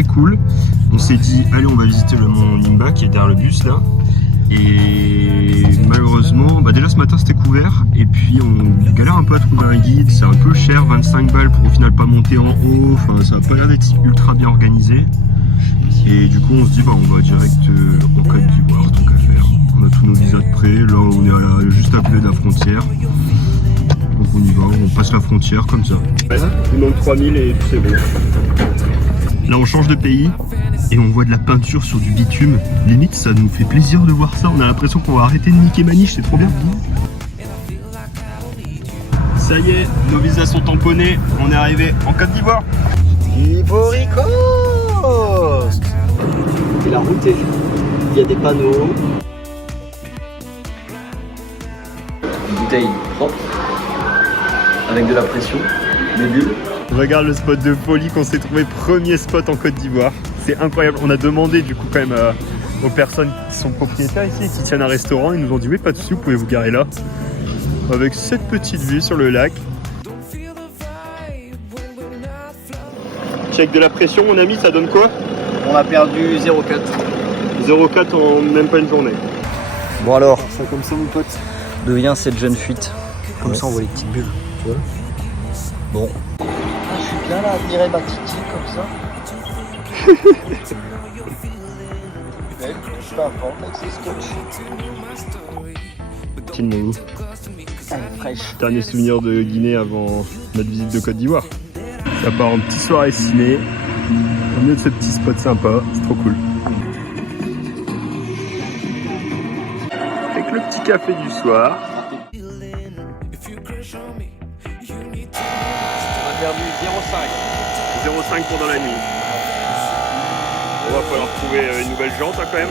très cool. On s'est dit, allez, on va visiter le mont Nimba qui est derrière le bus là. Et malheureusement, déjà ce matin c'était couvert. Et puis on galère un peu à trouver un guide. C'est un peu cher, 25 balles pour au final pas monter en haut. Enfin, ça n'a pas l'air d'être ultra bien organisé. Et du coup, on se dit, on va direct en Côte d'Ivoire, tant qu'à faire. On a tous nos visas de près. Là, on est juste à côté de la frontière. Donc on y va, on passe la frontière comme ça. Il manque 3000 et c'est bon. Là on change de pays et on voit de la peinture sur du bitume. Limite ça nous fait plaisir de voir ça, on a l'impression qu'on va arrêter de niquer Maniche, c'est trop bien. Ça y est, nos visas sont tamponnés, on est arrivé en Côte d'Ivoire. Ivory Coast. Et la route est vue, il y a des panneaux. Une bouteille propre. Avec de la pression, des bulles. Regarde le spot de folie qu'on s'est trouvé, premier spot en Côte d'Ivoire. C'est incroyable. On a demandé du coup quand même aux personnes qui sont propriétaires ici et qui tiennent un restaurant. Ils nous ont dit oui, pas de soucis, vous pouvez vous garer là. Avec cette petite vue sur le lac. Check de la pression mon ami, ça donne quoi? On a perdu 0,4. 0,4 en même pas une journée. Bon alors, Ça comme ça mon pote. d'où vient cette jeune fuite? Comme ça on voit les petites bulles, tu vois. Bon. Je suis bien là, admirer ma titi comme ça. Belle, peu importe, avec ses scotch. Petite moulou. Elle est fraîche. Dernier souvenir de Guinée avant notre visite de Côte d'Ivoire. Ça part en petite soirée ciné. Au milieu de ce petit spot sympa, c'est trop cool. Avec le petit café du soir. On a perdu 0,5. 0,5 pendant la nuit. On va falloir trouver une nouvelle jante quand même.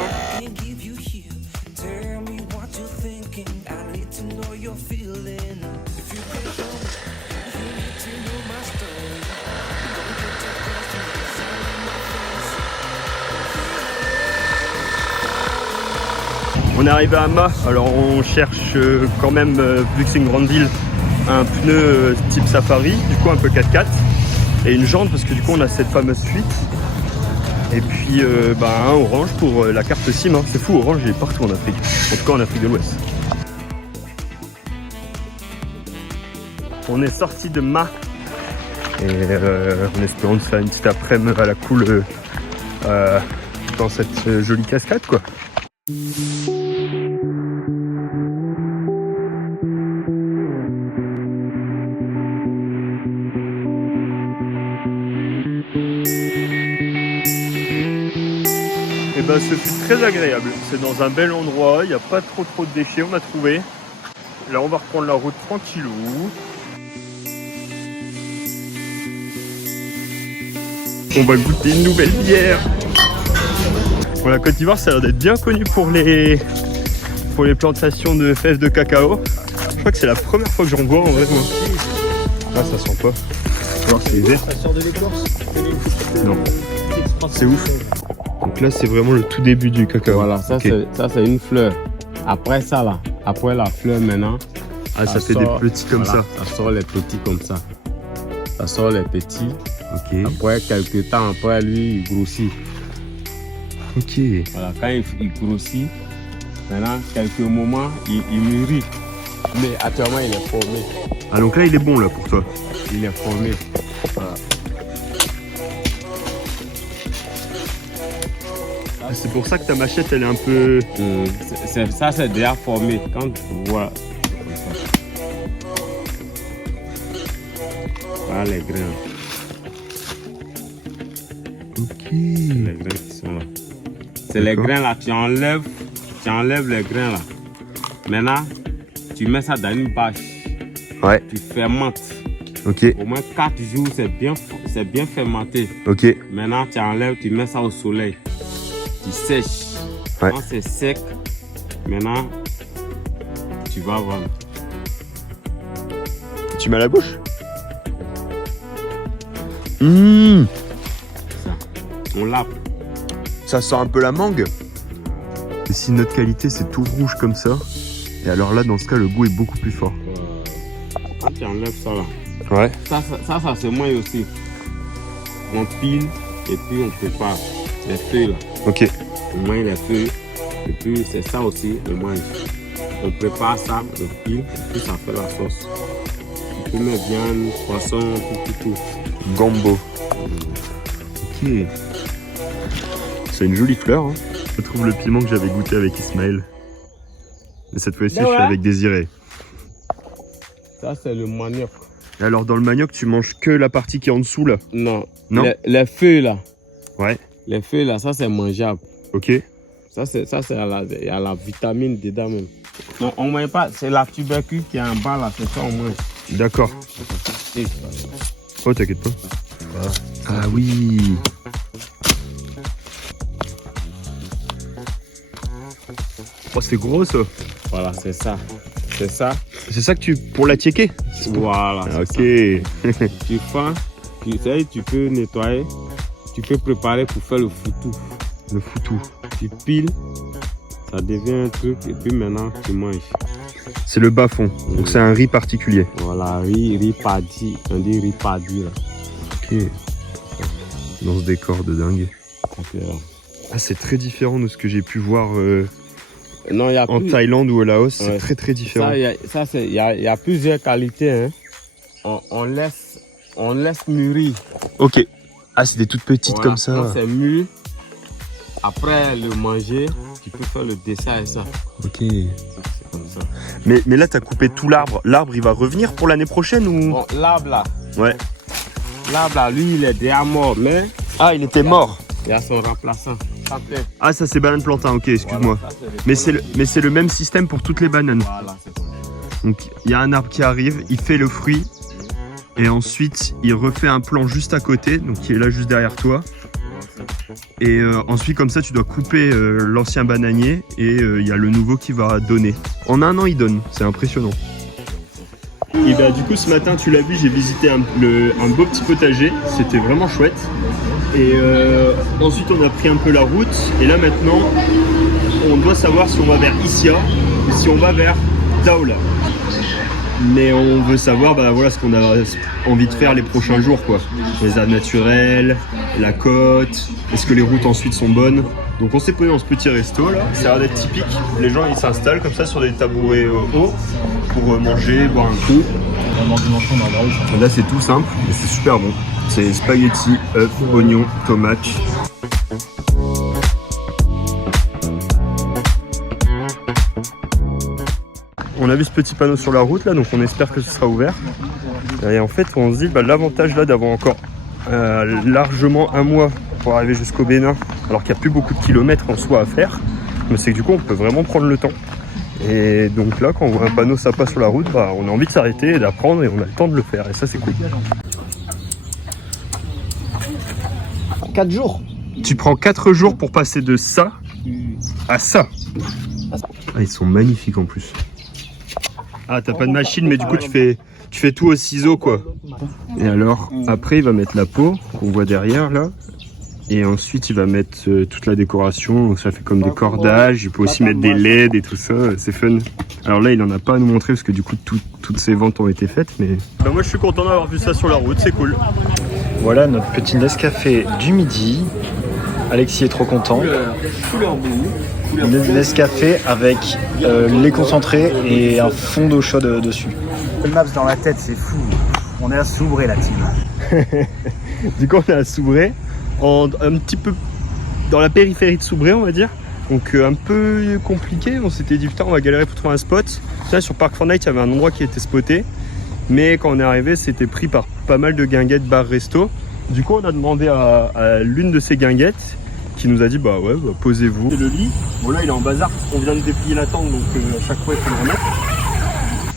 On est arrivé à Ma, alors on cherche quand même, vu que c'est une grande ville, un pneu type Safari, du coup un peu 4x4, et une jante parce que du coup on a cette fameuse fuite. Et puis un orange pour la carte SIM, hein. C'est fou, orange il est partout en Afrique, en tout cas en Afrique de l'Ouest. On est sorti de Ma, et en espérant de faire une petite après-midi à la cool dans cette jolie cascade quoi. Et ce fut très agréable, c'est dans un bel endroit, il n'y a pas trop de déchets, on a trouvé. Là on va reprendre la route tranquillou. On va goûter une nouvelle bière. Bon, la Côte d'Ivoire ça a l'air d'être bien connu pour les plantations de fèves de cacao. Je crois que c'est la première fois que j'en bois en vrai. Ah ça sent pas. Alors c'est vert. Ça sort de l'écorce. Non. C'est ouf. Donc là c'est vraiment le tout début du cacao. Voilà, ça okay. C'est une fleur. Après ça là, après la fleur maintenant. Ah ça fait des petits comme voilà, ça. Ça sort les petits comme ça. Ça sort les petits. Ok. Après quelques temps après lui il grossit. Ok. Voilà, quand il grossit, maintenant quelques moments il mûrit. Mais actuellement il est formé. Ah donc là il est bon là pour toi. Il est formé. Voilà. C'est pour ça que ta machette elle est un peu... Ça c'est déjà formé. Quand voilà. Voilà les grains. Ok. Les grains qui sont là. C'est les grains là, tu enlèves les grains là. Maintenant, tu mets ça dans une bâche. Ouais. Tu fermentes. Ok. Au moins 4 jours, c'est bien fermenté. Ok. Maintenant, tu enlèves, tu mets ça au soleil. Tu sèches. Ouais. Quand c'est sec, maintenant, tu vas vendre. Tu mets à la bouche. Mmh. Ça. On lave. Ça sent un peu la mangue. Et si notre qualité c'est tout rouge comme ça, et alors là dans ce cas le goût est beaucoup plus fort. Quand tu enlèves ça là. Ouais. Ça se mouille aussi. On pile, et puis on prépare les feuilles là. Ok. On mange les feuilles et puis c'est ça aussi, on mange. On prépare ça, on pile, et puis ça fait la sauce. Tu peux mettre viande, poisson, tout. Gambo. Ok. C'est une jolie fleur. Hein. Je trouve le piment que j'avais goûté avec Ismaël. Mais cette fois-ci, je suis avec Désiré. Ça, c'est le manioc. Et alors, dans le manioc, tu manges que la partie qui est en dessous, là? Non. Non. Les feuilles, là. Ouais. Les feuilles, là, ça, c'est mangeable. Ok. Ça, il y a la vitamine dedans même. Non, on ne mange pas. C'est la tubercule qui est en bas, là. C'est ça, on mange. D'accord. Oh, t'inquiète pas. Voilà. Ah oui. Oh, c'est gros, ça. Voilà, c'est ça. C'est ça. C'est ça que tu... pour la tchéquer? Voilà. Ah, ok. Tu fais, tu peux nettoyer. Tu peux préparer pour faire le foutou. Le foutou. Tu piles. Ça devient un truc. Et puis maintenant, tu manges. C'est le bas-fond. Donc c'est un riz particulier. Voilà, riz paddy. On dit riz paddy, là. Ok. Dans ce décor de dingue. Okay. Ah, c'est très différent de ce que j'ai pu voir non, en Thaïlande ou au Laos. Ouais. C'est très différent. Il y a plusieurs qualités. Hein. On laisse mûrir. Ok. Ah, c'est des toutes petites Voilà. comme ça. Quand c'est mûr, après le manger, tu peux faire le dessert et ça. Ok. C'est comme ça. Mais là, tu as coupé tout l'arbre. L'arbre, il va revenir pour l'année prochaine ou... Bon, l'arbre là. Ouais. L'arbre là, lui, il est déjà mort, mais Ah, il était mort. il y a son remplaçant. Ah, ça c'est banane plantain, ok, excuse-moi. Voilà, mais c'est le même système pour toutes les bananes. Voilà, c'est comme ça. Donc il y a un arbre qui arrive, il fait le fruit et ensuite il refait un plant juste à côté, donc qui est là juste derrière toi. Et ensuite comme ça tu dois couper l'ancien bananier et il y a le nouveau qui va donner. En un an il donne, c'est impressionnant. Et bah du coup ce matin tu l'as vu, j'ai visité un beau petit potager, c'était vraiment chouette. Et ensuite on a pris un peu la route et là maintenant on doit savoir si on va vers Issia ou si on va vers Daola. Mais on veut savoir voilà, ce qu'on a envie de faire les prochains jours quoi. Les arbres naturels, la côte, est-ce que les routes ensuite sont bonnes. Donc on s'est posé dans ce petit resto là, ça a l'air d'être typique. Les gens ils s'installent comme ça sur des tabourets hauts pour manger, boire un coup. Là c'est tout simple mais c'est super bon. C'est spaghetti, œufs, oignons, tomates. On a vu ce petit panneau sur la route là, donc on espère que ce sera ouvert. Et en fait, on se dit l'avantage là d'avoir encore largement un mois pour arriver jusqu'au Bénin, alors qu'il n'y a plus beaucoup de kilomètres en soi à faire, mais c'est que du coup on peut vraiment prendre le temps. Et donc là, quand on voit un panneau sympa sur la route, on a envie de s'arrêter et d'apprendre et on a le temps de le faire. Et ça, c'est cool. 4 jours. Tu prends 4 jours pour passer de ça à ça. Ah, ils sont magnifiques en plus. Ah, t'as pas de machine, mais du coup, tu fais tout au ciseau, quoi. Et alors, après, il va mettre la peau qu'on voit derrière, là. Et ensuite, il va mettre toute la décoration. Donc, ça fait comme des cordages. Il peut aussi mettre des LED et tout ça. C'est fun. Alors là, il en a pas à nous montrer parce que du coup, toutes ces ventes ont été faites. Mais moi, je suis content d'avoir vu ça sur la route. C'est cool. Voilà notre petit Nescafé du midi. Alexis est trop content. Nescafé avec lait concentré et un fond d'eau chaude dessus. Le maps dans la tête, c'est fou. On est à Soubré, la team. Du coup, on est à Soubré, un petit peu dans la périphérie de Soubré, on va dire. Donc un peu compliqué. On s'était dit putain, on va galérer pour trouver un spot. Là, sur Park 4 Nights, il y avait un endroit qui était spoté. Mais quand on est arrivé, c'était pris par pas mal de guinguettes bar-resto. Du coup, on a demandé à l'une de ces guinguettes qui nous a dit posez-vous. Le lit, bon là il est en bazar parce qu'on vient de déplier la tente, donc à chaque fois il faut le remettre.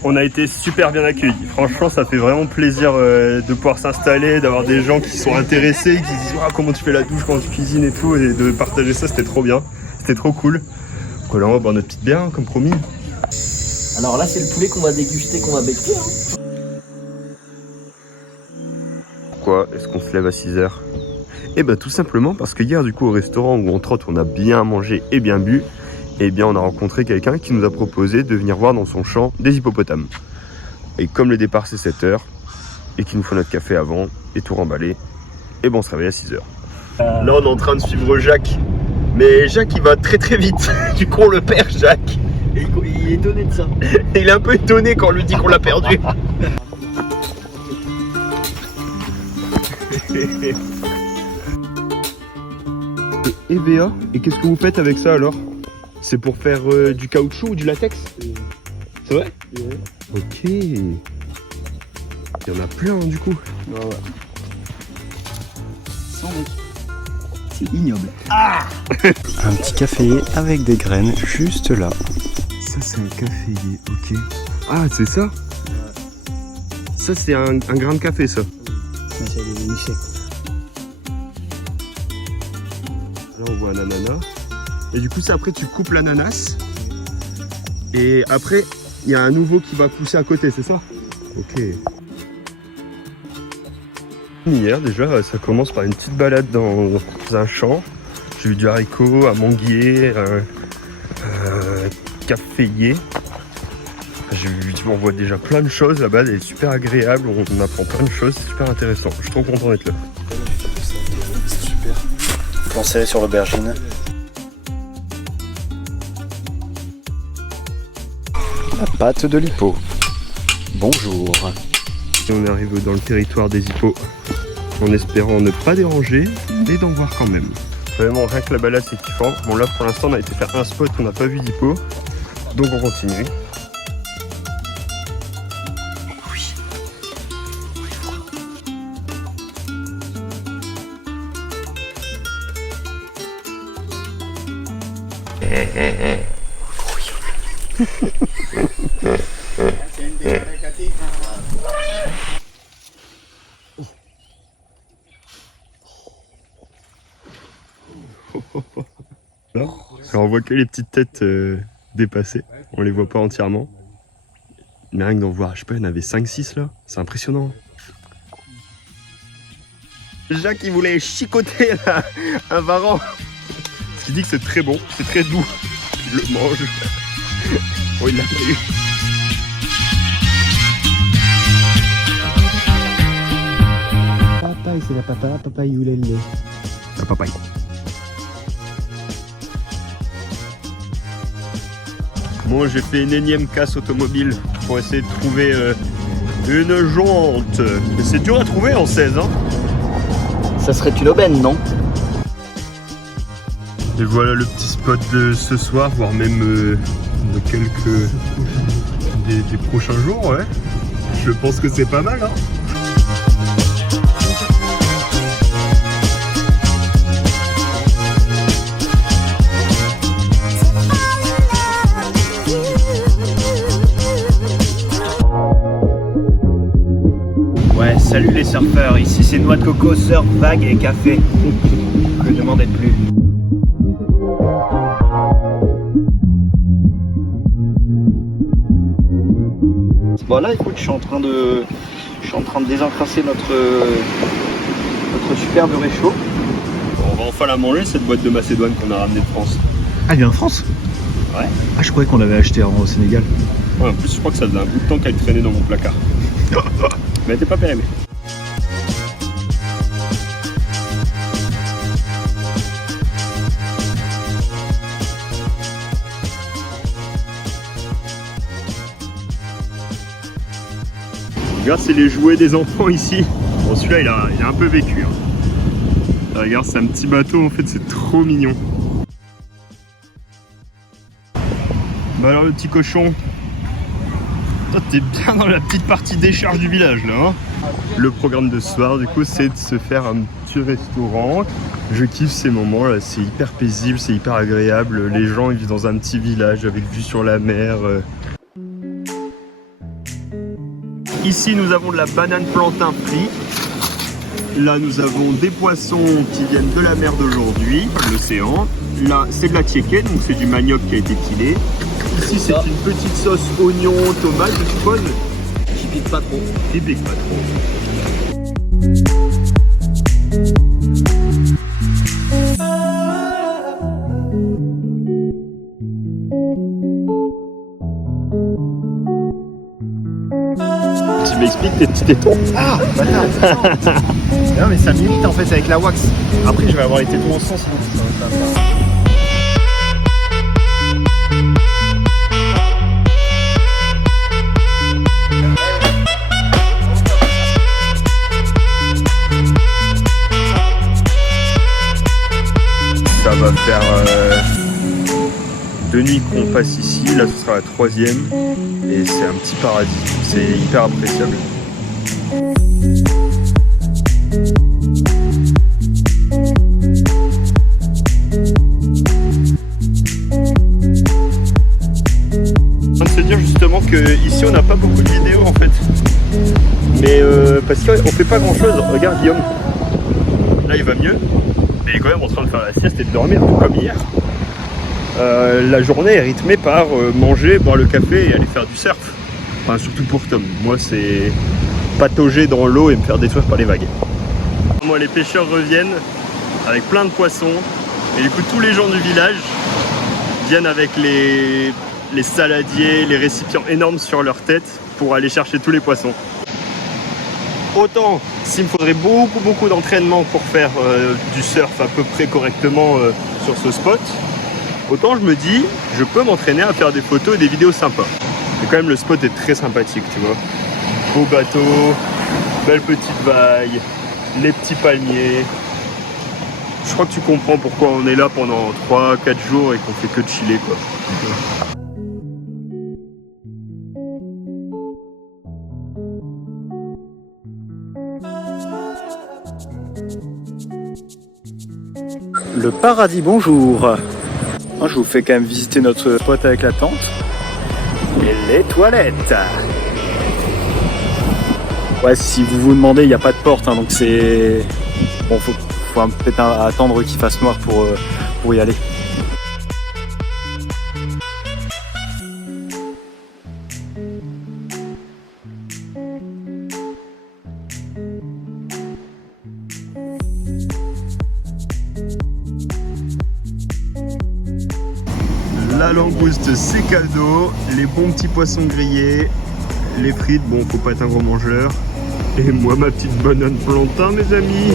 On a été super bien accueillis. Franchement, ça fait vraiment plaisir de pouvoir s'installer, d'avoir des gens qui sont intéressés, qui disent comment tu fais la douche, comment tu cuisines et tout, et de partager ça, c'était trop bien. C'était trop cool. Donc là, on va boire notre petite bière, comme promis. Alors là, c'est le poulet qu'on va déguster, qu'on va becquer. Pourquoi est-ce qu'on se lève à 6h? Eh bien tout simplement parce que hier du coup au restaurant où on trotte on a bien mangé et bien bu, et bien on a rencontré quelqu'un qui nous a proposé de venir voir dans son champ des hippopotames. Et comme le départ c'est 7h et qu'il nous faut notre café avant et tout remballer, et ben on se réveille à 6h. Là, on est en train de suivre Jacques. Mais Jacques, il va très très vite. Du coup, on le perd, Jacques. Et il est étonné de ça. Il est un peu étonné quand on lui dit qu'on l'a perdu. Et Béa, et qu'est-ce que vous faites avec ça alors? C'est pour faire du caoutchouc ou du latex? C'est vrai? Ouais. Ok. Il y en a plein du coup. Ouais. Sans mec. C'est ignoble. Un petit café avec des graines juste là. Ça c'est un caféier, ok. Ah c'est ça? Ça c'est un grain de café ça. C'est les Michel. Là on voit un ananas. Et du coup ça après tu coupes l'ananas. Et après il y a un nouveau qui va pousser à côté, c'est ça? Ok. Hier déjà ça commence par une petite balade dans un champ. J'ai eu du haricot, un manguier, un caféier. On voit déjà plein de choses là-bas, c'est super agréable, on apprend plein de choses, c'est super intéressant. Je suis trop content d'être là. C'est super. Plan serré sur l'aubergine. La pâte de l'hippo. Bonjour. Et on arrive dans le territoire des hippos, en espérant ne pas déranger, mais d'en voir quand même. Vraiment, rien que la balade, c'est kiffant. Bon là, pour l'instant, on a été faire un spot, on n'a pas vu d'hippo, donc on continue. Là, alors on voit que les petites têtes dépassées, on les voit pas entièrement. Mais rien que d'en voir, je sais pas, il y en avait 5-6 là, c'est impressionnant. Jacques il voulait chicoter là, un varan. Ce qui dit que c'est très bon, c'est très doux. Il le mange. Oh il l'a pas eu. Papaye, c'est la papaye ou l'aile. La papaye. Bon, j'ai fait une énième casse automobile pour essayer de trouver une jante. Mais c'est dur à trouver en 16 hein. Ça serait une aubaine, non? Et voilà le petit spot de ce soir, voire même de quelques des prochains jours, ouais. Je pense que c'est pas mal, hein. Ouais, salut les surfeurs, ici c'est noix de coco, surf, vague et café. Ne demandez plus. Bon là écoute, je suis en train de désencrasser notre superbe réchaud. Bon, on va enfin la manger cette boîte de Macédoine qu'on a ramenée de France. Ah, il vient en France? Ouais. Ah, je croyais qu'on l'avait acheté au Sénégal. Ouais, en plus je crois que ça faisait un bout de temps qu'elle traînait dans mon placard. Mais elle était pas périmée. Regarde, c'est les jouets des enfants ici. Bon, celui-là, il a un peu vécu. Hein. Regarde, c'est un petit bateau, en fait, c'est trop mignon. Bah alors, le petit cochon, toi, t'es bien dans la petite partie décharge du village, là. Hein. Le programme de ce soir, du coup, c'est de se faire un petit restaurant. Je kiffe ces moments, là. C'est hyper paisible, c'est hyper agréable. Les gens, ils vivent dans un petit village avec vue sur la mer. Ici, nous avons de la banane plantain frite. Là, nous avons des poissons qui viennent de la mer d'aujourd'hui, de l'océan. Là, c'est de la tchéquette, donc c'est du manioc qui a été pilé. Ici, c'est une petite sauce oignon, tomate, je suppose. Qui pique pas trop. Qui pique pas trop. m'expliques tes petits tétons. Ah, bâtard. Non mais ça m'imite en fait avec la wax. Après je vais avoir les tétons en sens. Ça va faire. Ça va faire 2 nuits qu'on passe ici, là ce sera la 3e et c'est un petit paradis, c'est hyper appréciable. Je viens de se dire justement que ici on n'a pas beaucoup de vidéos en fait, mais parce qu'on fait pas grand chose. Regarde Guillaume, là il va mieux. Mais il est quand même en train de faire la sieste et de dormir, tout comme hier. La journée est rythmée par manger, boire le café et aller faire du surf. Enfin, surtout pour Tom. Moi, c'est patauger dans l'eau et me faire détruire par les vagues. Moi, les pêcheurs reviennent avec plein de poissons. Et du coup, tous les gens du village viennent avec les saladiers, les récipients énormes sur leur tête pour aller chercher tous les poissons. Autant s'il me faudrait beaucoup d'entraînement pour faire du surf à peu près correctement sur ce spot, autant je me dis je peux m'entraîner à faire des photos et des vidéos sympas. Et quand même le spot est très sympathique, tu vois. Beau bateau, belle petite vague, les petits palmiers. Je crois que tu comprends pourquoi on est là pendant 3-4 jours et qu'on fait que de chiller quoi. Le paradis, bonjour. Moi, je vous fais quand même visiter notre spot avec la tente. Et les toilettes. Ouais, si vous vous demandez, il n'y a pas de porte, hein, donc c'est... Bon, faut peut-être attendre qu'il fasse noir pour y aller. La langouste c'est caldo, les bons petits poissons grillés, les frites, bon faut pas être un gros mangeur, et moi ma petite banane plantain mes amis.